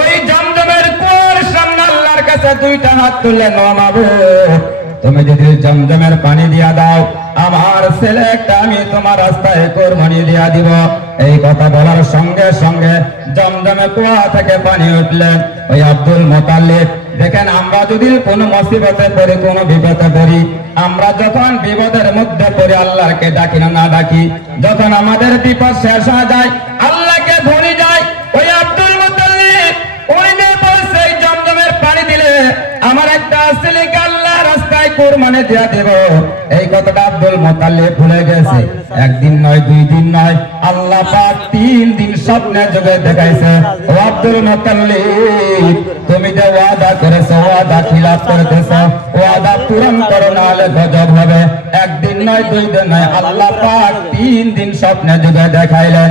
ওই জমজমের কুয়ার সামনে আল্লাহর কাছে দুইটা হাত তুলে, মাবুদ তুমি যদি জমজমের পানি দিয়া দাও, আমার ছেলে একটা আমি তোমার রাস্তায় কোরবানি দিয়া দিব। এই কথা বলার সঙ্গে সঙ্গে জমজমে কুয়া থেকে পানি উঠলেন। ওই আব্দুল মুতাল্লিব দেখেন, আমরা যদি কোনো মুসিবতে পড়ি, কোনো বিপদে পড়ি, আমরা যখন বিপদের মধ্যে পড়ি আল্লাহকে ডাকি না ডাকি, যখন আমাদের বিপদ শেষ হয়ে যায় আল্লাহকে ভুলে যায়। ওই আব্দুল মুতাল্লিব ওই যে বলছে এই জমজমের পানি দিলে আমার একটা ছেলেকে আল্লাহ রাস্তায় কোরবানি দিয়া দেব, এই কথাটা আব্দুল মুতাল্লিব ভুলে গেছে। একদিন নয়, দুই দিন নয়, আল্লাহ পাক 3 দিন স্বপ্নে যোগে দেখাইছে, ও আব্দুল মুতাল্লিব তুমি যে ওয়াদা করেছো, ওয়াদা খিলাফ করতেছো, ওয়াদা পূরণ করো না হলে গজব হবে। একদিন নয়, দুই দিন নয়, আল্লাহ পাক 3 দিন স্বপ্নে যোগে দেখাইলেন।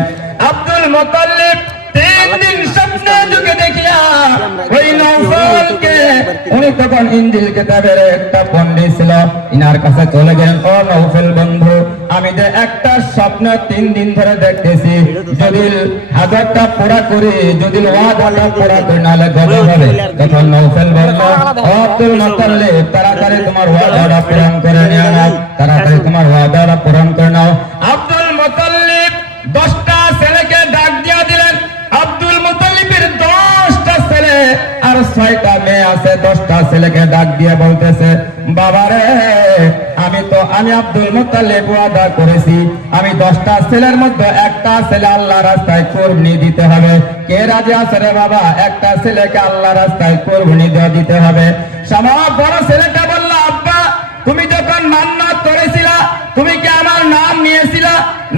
আব্দুল মুতাল্লিব 3 দিন স্বপ্নে যোগে দেখিয়া ওই নওফলকে, উনি তখন ইনজিল কিতাবের একটা পণ্ডিত ছিল, ইনার কাছে চলে গেলেন, ও নওফল বন্ধু, আমি যে একটা স্বপ্ন 3 দিন ধরে দেখতেছি, যদি 1000টা পুরা করি, যদি ওয়াদাটা পুরা করি নাহলে গজব হবে। তখন নওফল বলল, ও আব্দুল মুতাল্লিব তাড়াতাড়ি তোমার ওয়াদাটা পূরণ করে নাও, তাড়াতাড়ি তোমার ওয়াদাটা পূরণ করে নাও। আব্দুল মুতাল্লিব 10টা ছেলেকে ডাক দিয়া দিলেন। আব্দুল মুতাল্লিবের 10টা ছেলে আর 6টা মেয়ে আছে। 10টা ছেলেকে ডাক দিয়ে বলতেছে, বাবারে আমি আব্দুল মুতাল্লিব ওয়াদা করেছি, আমি 10টা ছেলের মধ্যে একটা ছেলে আল্লাহ রাস্তায় কোরবানি দিতে হবে। কে রাজি আছে রে বাবা? একটা ছেলেকে আল্লাহ রাস্তায় কোরবানি দিতে হবে। সব বড় ছেলেটা বলল, আব্বা তুমি যখন মান্নাত করেছিলা তুমি কি আমার নাম নিয়েছিলা?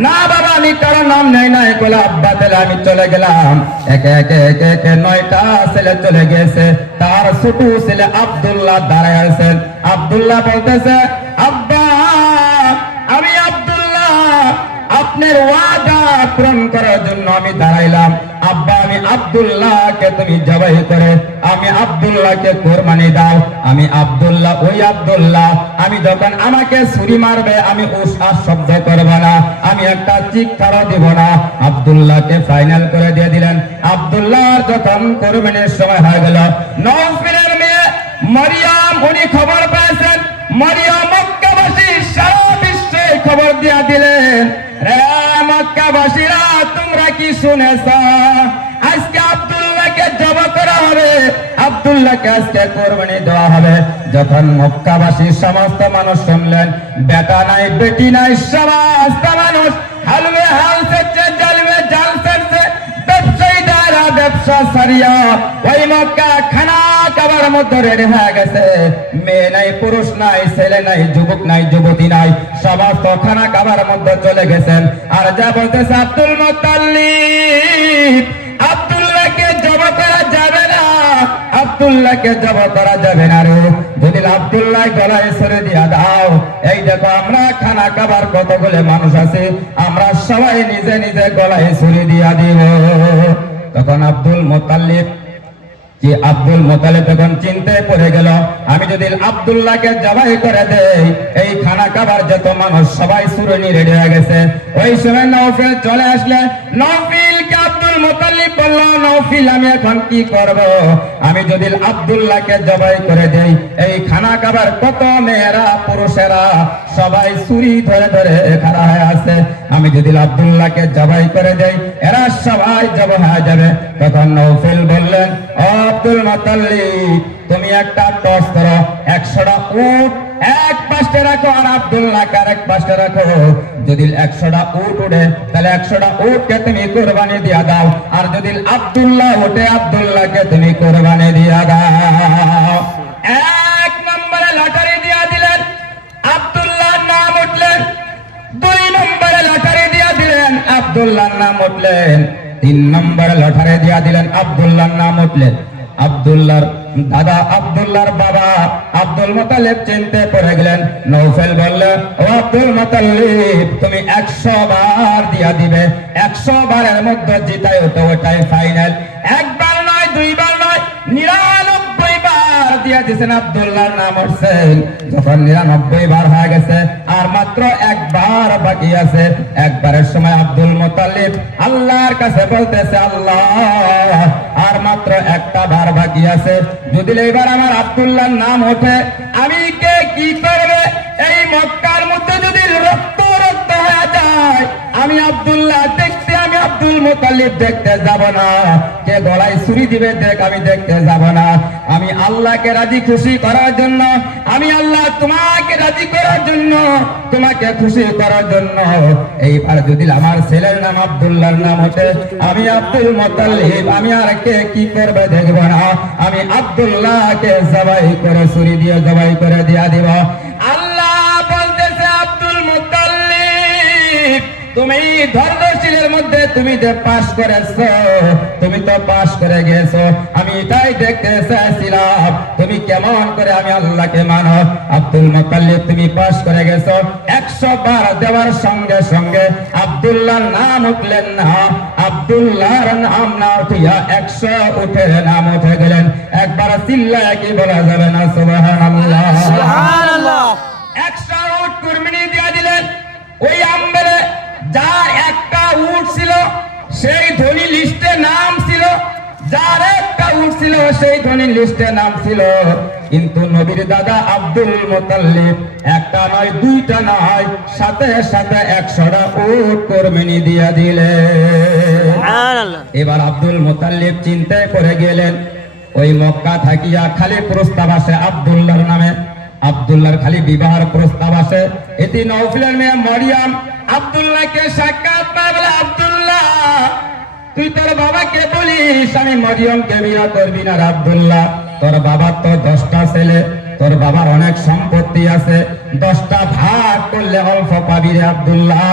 না বাবা, আমি কারো নাম নেই নাই। বলে আব্বা তাহলে আমি চলে গেলাম। একে একে একে একে 9টা ছেলে চলে গেছে। তার ছোট ছেলে আব্দুল্লাহ দাঁড়ায় আছেন। আব্দুল্লাহ বলতেছে, আব্বা আমি আব্দুল্লাহ আপনার ওয়াদা পূরণ করার জন্য আমি দাঁড়াইলাম। আব্বা আমি আব্দুল্লাহকে তুমি জবাই করে আমি আব্দুল্লাহকে কোরবানি দাও। আমি আব্দুল্লাহ, ওই আব্দুল্লাহ আমি যখন আমাকে ছুরি মারবে আমি উস-আস শব্দ করব না, আমি একটা চিৎকারও দিব না। আব্দুল্লাহকে ফাইনাল করে দিয়ে দিলেন। আব্দুল্লাহর যখন কোরবানির সময় হয়ে গেল, নওফলের মেয়ে মারিয়াম উনি খবর পেয়েছেন। মারিয়াম মক্কাবাসী সারা বিশ্বে খবর দিয়া দিলেন, রে মক্কাবাসীরা তোমরা কি শুনেছ? আজকে আব্দুল্লাহকে জবাই করা হবে, আব্দুল্লাহকে আজকে কোরবানি দেওয়া হবে। যখন মক্কাবাসী সমস্ত মানুষ শুনলেন, বেটা নাই বেটি নাই সমস্ত মানুষ হালবে হাল সেচ্ছে, জালবে জাল সেচ্ছে, ব্যবসায়ীরা ব্যবসা সারিয়া ওই মক্কা খানা খাবার মধ্যে রেডি হয়ে গেছে। মেয়ে নাই, পুরুষ নাই, ছেলে নাই, যুবক নাই, যুবতী নাই, সমস্ত খানা খাবার মধ্যে চলে গেছেন। আর যা বলতেছে আব্দুল মুতাল্লিব আব্দুল্লাহকে জবাই করা যাবে না, আব্দুল্লাহকে জবাই করা যাবে না রে। যদি আব্দুল্লাহ গলায় ছুরি দিয়া দাও, এই দেখো আমরা খানা খাবার কতগুলো মানুষ আছে, আমরা সবাই নিজে নিজে গলায় ছুরি দিয়া দিব। তখন আব্দুল মুতাল্লিব তখন চিন্তায় পড়ে গেল, আমি যদি আব্দুল্লাহকে জবাই করে দেই, এই খানা খাবার যত মানুষ সবাই ছুরি রেডি হয়ে গেছে। ওই সময় নওফল চলে আসলে, নওফলকে আব্দুল মুতাল্লিব বলল, নওফল আমি এখন কি করব? আমি যদি আব্দুল্লাহকে জবাই করে দেই, এই খানা খাবার কত মেয়েরা পুরুষেরা সবাই ছুরি ধরে ধরে খাড়া হয়ে আছে, আমি যদি আব্দুল্লাহকে জবাই করে দেই এরা সবাই জবাই হয়ে যাবে। তখন নওফল বললেন, ও আব্দুল মুতাল্লিব তুমি একটা টস করো, 100টা উট এক পাশে রাখো আর আব্দুল্লাহকে আরেক পাশে রাখো। যদি 100টা উট উঠে তাহলে 100টা উটকে তুমি কোরবানি দিয়া দাও, আর যদি আব্দুল্লাহ উঠে আব্দুল্লাহকে তুমি কোরবানি দিয়া দাও। 1 নম্বরে লটারি দিয়া দিলেন, আব্দুল্লাহর নাম উঠলেন। 2 নম্বরে লটারি দিয়া দিলেন, আব্দুল্লাহর নাম উঠলেন। 3 নম্বরে লটারি দিয়া দিলেন, আব্দুল্লাহর নাম উঠলেন। আব্দুল্লাহর দাদা, আব্দুল্লাহর বাবা আব্দুল মুতাল্লিব চিনতে পড়ে গেলেন। নওফল বললেন, ও আব্দুল মুতাল্লিব তুমি 100 বার দিয়া দিবে, 100 বারের মধ্যে জিতাই হতো ওটাই ফাইনাল। 1 বার নয়, 2 বার নয়, 99 বার দিয়া দিবে। দিয়েছেন, আব্দুল্লাহর নাম উঠছেন। যখন 99 বার হয়ে গেছে আর মাত্র একবার বাকি আছে, একবারের সময় আব্দুল মুত্তালিব আল্লাহর কাছে বলতেছে, আল্লাহ আর মাত্র একটা বার বাকি আছে, যদি এবার আমার আব্দুল্লাহর নাম ওঠে আমি কে কি করবে? এই মক্কার মধ্যে যদি রক্ত রক্ত হয়ে যায়, আমি আব্দুল্লাহ দেখতে, আমি আব্দুল মুত্তালিব দেখতে যাব না। কে গলায় ছুরি দিবে দেখ, আমি দেখতে যাব না। আমি আল্লাহকে রাজি খুশি করার জন্য, আমি আল্লাহ তোমাকে রাজি করার জন্য, তোমাকে খুশি করার জন্য এইবার যদি আমার ছেলের নাম আব্দুল্লাহর নাম ওঠে, আমি আব্দুল মুত্তালিব আমি আর কে কি করবে দেখব না। আমি আব্দুল্লাহকে জবাই করে ছুরি দিয়ে জবাই করে দিয়া দিব। আল্লাহ বলতেছে, আব্দুল মুত্তালিব তুমি ধৈর্যশীলের মধ্যে তুমি যে পাশ করেছো, তুমি তো পাশ করে গেছো, আমি এটাই দেখতে চাইছিলাম তুমি কেমন করে আমি আল্লাহকে মানো। আব্দুল মুত্তালিব তুমি পাশ করে গেছো। 100 বার দেওয়ার সঙ্গে সঙ্গে আব্দুল্লাহর নাম উঠলেন না, আব্দুল্লাহর নাম না উঠিয়া 100 উঠে নাম উঠে গেলেন। একবার চিল্লায় কি বলা যাবে না সুবহানাল্লাহ? সুবহানাল্লাহ। 100 উট কুরবানি দিয়ে দিলেন। ওই আম্বেরে যার একটা উট ছিল সেই ধনী লিস্টে নাম ছিল, যার একটা উট ছিল সেই ধনী লিস্টে নাম ছিল, কিন্তু নবীর দাদা আব্দুল মুত্তালিব একটা নয় দুইটা নয় সাথে সাথে 100টা উট কুরবানি দিয়ে দিলেন। সুবহানাল্লাহ। এবার আব্দুল মুত্তালিব চিন্তায় পড়ে গেলেন, ওই মক্কা থাকিয়া খালি প্রস্তাব আসে আব্দুল্লাহর নামে, আব্দুল্লাহর খালি বিবাহের প্রস্তাব আসে। এটি নওফলের মেয়ে মরিয়ম আব্দুল্লাহকে সাক্ষাৎ পায়, বলে আব্দুল্লাহ তুই তোর বাবাকে বলিস আমি মরিয়মকে বিয়ে করবি না। আব্দুল্লাহ তোর বাবার তো 10টা ছেলে, তোর বাবার অনেক সম্পত্তি আছে, 10টা ভাগ করলে অল্প পাবি রে আব্দুল্লাহ।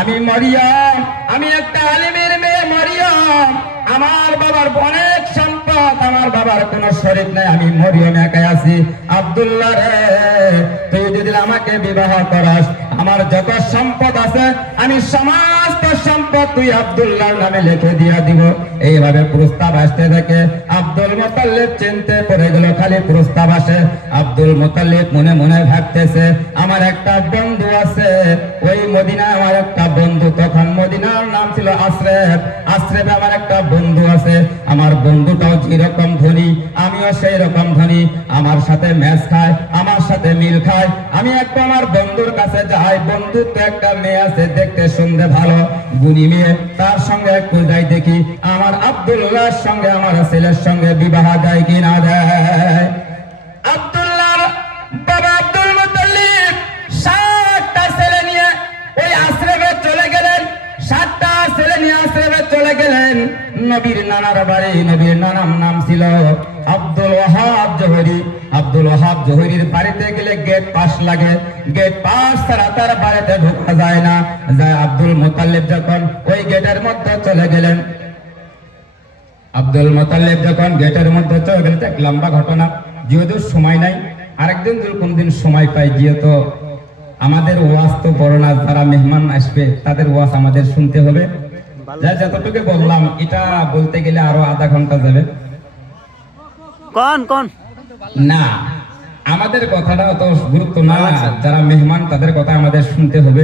আমি মরিয়ম, আমি একটা আলিমের মেয়ে মরিয়ম, আমার বাবার অনেক সম্পদ, আমার বাবার কোনো শরীক নাই, আমি মরিয়ম একাই আছি। আব্দুল্লাহ রে তুই যদি আমাকে বিবাহ করাস, আমার যত সম্পদ আছে আমি সমস্ত সম্পদ তুই আব্দুল্লাহর নামে লিখে দিয়া দিব। এইভাবে প্রস্তাব আসতে থাকে। আব্দুল মুত্তালিব চিনতে পড়ে গেল, খালি প্রস্তাব আসে। আব্দুল মুত্তালিব মনে মনে ভাবতেছে, আমার একটা বন্ধু আছে ওই মদিনায়, আমার একটা বন্ধু, তখন মদিনার নাম ছিল আশরাফ, আশরাফে আমার একটা বন্ধু আছে, আমার বন্ধুটাও যেরকম ধনী আমিও সেই রকম ধনী, আমার সাথে ম্যাচ খায়, আমার সাথে মিল খায়। আমি একটু আমার বন্ধুর কাছে যাই, বন্ধুর তো একটা মেয়ে আছে দেখতে শুনতে ভালো, গুণী মেয়ে, তার সঙ্গে একটু যাই দেখি আমার আব্দুল্লাহর সঙ্গে আমার ছেলের সঙ্গে বিবাহ দেয় কি না দেয়। আব্দুল্লাহর বাবা আব্দুল মুত্তালিব 7টা ছেলে নিয়ে ওই আশরাফে চলে গেলেন, 7টা ছেলে নিয়ে আশরাফে চলে গেলেন নবীর নানার বাড়ি। নবীর নানার নাম ছিল আব্দুল ওয়াহাব জোহরি। আব্দুল ওয়াহাব জোহরির বাড়িতে গেলে গেট পাস লাগে, গেট পাস ছাড়া তার বাড়িতে ঢোকা যায় না। আব্দুল মুত্তালিব যখন ওই গেটের মধ্যে চলে গেলেন, আব্দুল মুত্তালিব যখন গেটের মধ্যে চলে গেলেন, এক লম্বা ঘটনা, যেহেতু সময় নাই, আরেকদিন যদি কোনদিন সময় পাই, যেহেতু আমাদের ওয়াজ তো বড় না, যারা মেহমান আসবে তাদের ওয়াজ আমাদের শুনতে হবে। যা যতটুকু বললাম এটা বলতে গেলে আরো আধা ঘন্টা যাবে। কোন না, আমাদের কথাটা অত গুরুত্ব না, যারা মেহমান তাদের কথা আমাদের শুনতে হবে।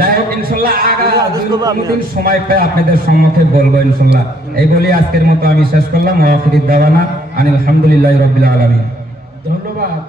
যাই হোক, ইনশাল্লাহ কোনদিন সময় পেয়ে আপনাদের সম্মুখে বলবো ইনশাল্লাহ। এই বলি আজকের মতো আমি শেষ করলাম। ওয়া আখিরু দাওয়ানা আনিল হামদুলিল্লাহি রাব্বিল আলামিন। ধন্যবাদ।